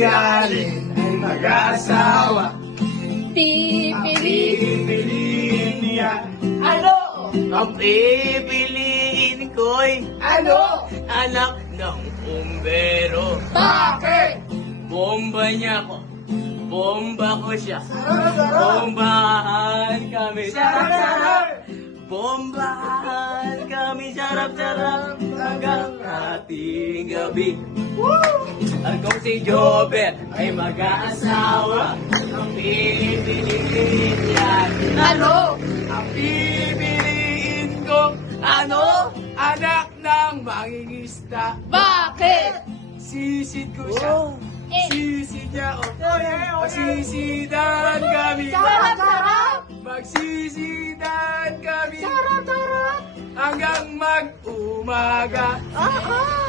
yayanin ay mag-asawa. Pipiliin niya. Ano? Ang pipiliin ko'y Ano? anak ng bumbero. Bakit? Bomba niya ko. Bomba ko siya. Bombahan kami. Sarap-sarap. Bombahan kami. Sarap-sarap hanggang ating gabi. Ako si Jobert ay mag-aasawa. Ang pipiliin niya. Ano? Ang pipiliin ko. Ano? Anak ng mangingisda. Bakit? Sisid ko siya. Sisid niya ako. Magsisidan kami. Sarap-sarap. Magsisidan kami. Sarap-sarap. Hanggang mag-umaga. Aha!